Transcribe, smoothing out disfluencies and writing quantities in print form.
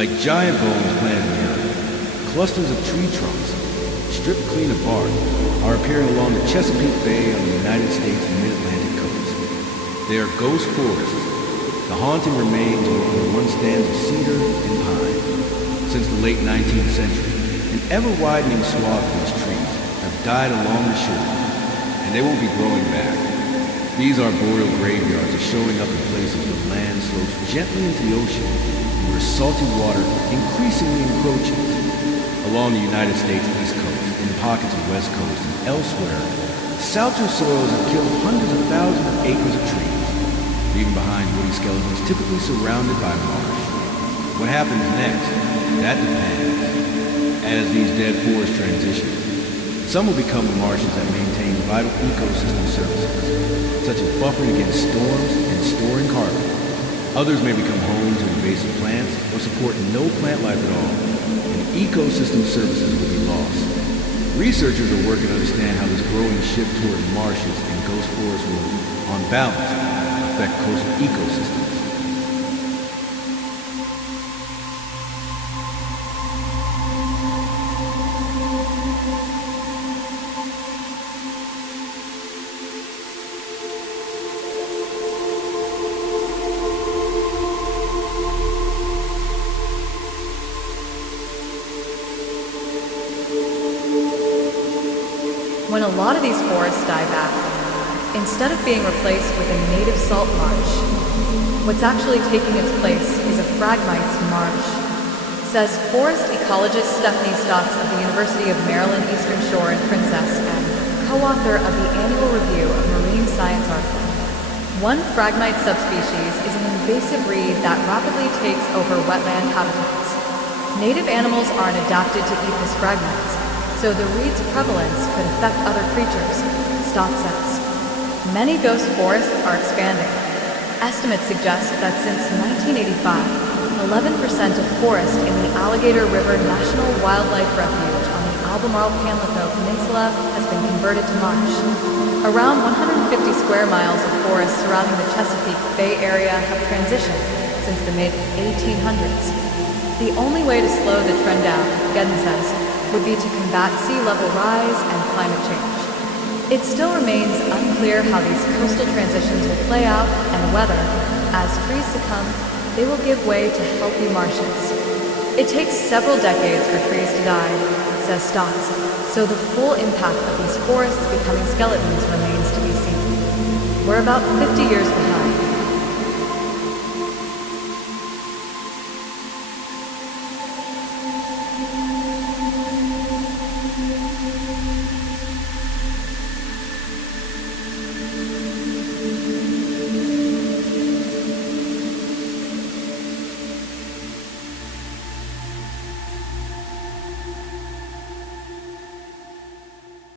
Like giant bones planted in the earth, clusters of tree trunks, stripped clean of bark, are appearing along the Chesapeake Bay on the United States mid-Atlantic coast. They are ghost forests, the haunting remains of what were once stands of cedar and pine. Since the late 19th century, an ever-widening swath of these trees have died along the shore, and they will be growing back. These arboreal graveyards are showing up in places where land slopes gently into the ocean and where salty water increasingly encroaches. Along the United States East Coast, in pockets of West Coast, and elsewhere, salter soils have killed hundreds of thousands of acres of trees, leaving behind woody skeletons typically surrounded by marsh. What happens next? That depends. As these dead forests transition, some will become the marshes that maintain vital ecosystem services, such as buffering against storms and storing carbon. Others may become home to invasive plants or support no plant life at all, and ecosystem services will be lost. Researchers are working to understand how this growing shift toward marshes and ghost forests will, on balance, affect coastal ecosystems. When a lot of these forests die back, instead of being replaced with a native salt marsh, what's actually taking its place is a phragmites marsh, says forest ecologist Stephanie Stotts of the University of Maryland Eastern Shore and Princess and co-author of the Annual Review of Marine Science article. One phragmite subspecies is an invasive reed that rapidly takes over wetland habitats. Native animals aren't adapted to eat this phragmites, so the reed's prevalence could affect other creatures, Stott says. Many ghost forests are expanding. Estimates suggest that since 1985, 11% of forest in the Alligator River National Wildlife Refuge on the Albemarle Pamlico Peninsula has been converted to marsh. Around 150 square miles of forest surrounding the Chesapeake Bay area have transitioned since the mid-1800s. The only way to slow the trend down, Gedden says, would be to combat sea level rise and climate change. It still remains unclear how these coastal transitions will play out and whether, as trees succumb, they will give way to healthy marshes. It takes several decades for trees to die, says Stotts, so the full impact of these forests becoming skeletons remains to be seen. We're about 50 years behind.